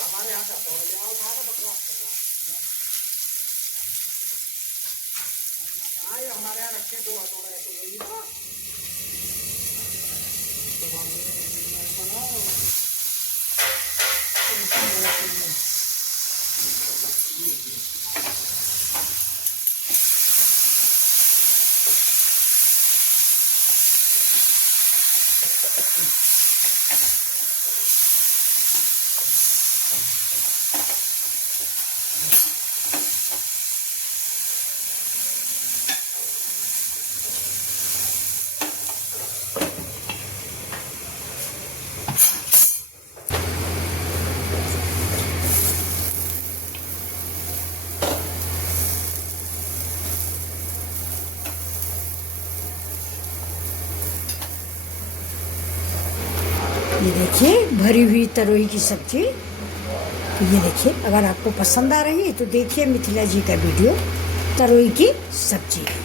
हमारे यहाँ का हमारे यहाँ रखे तो थोड़ा ऐसे वही ये देखिए भरी हुई तरोई की सब्जी। तो ये देखिए, अगर आपको पसंद आ रही है तो देखिए मिथिला जी का वीडियो तरोई की सब्जी।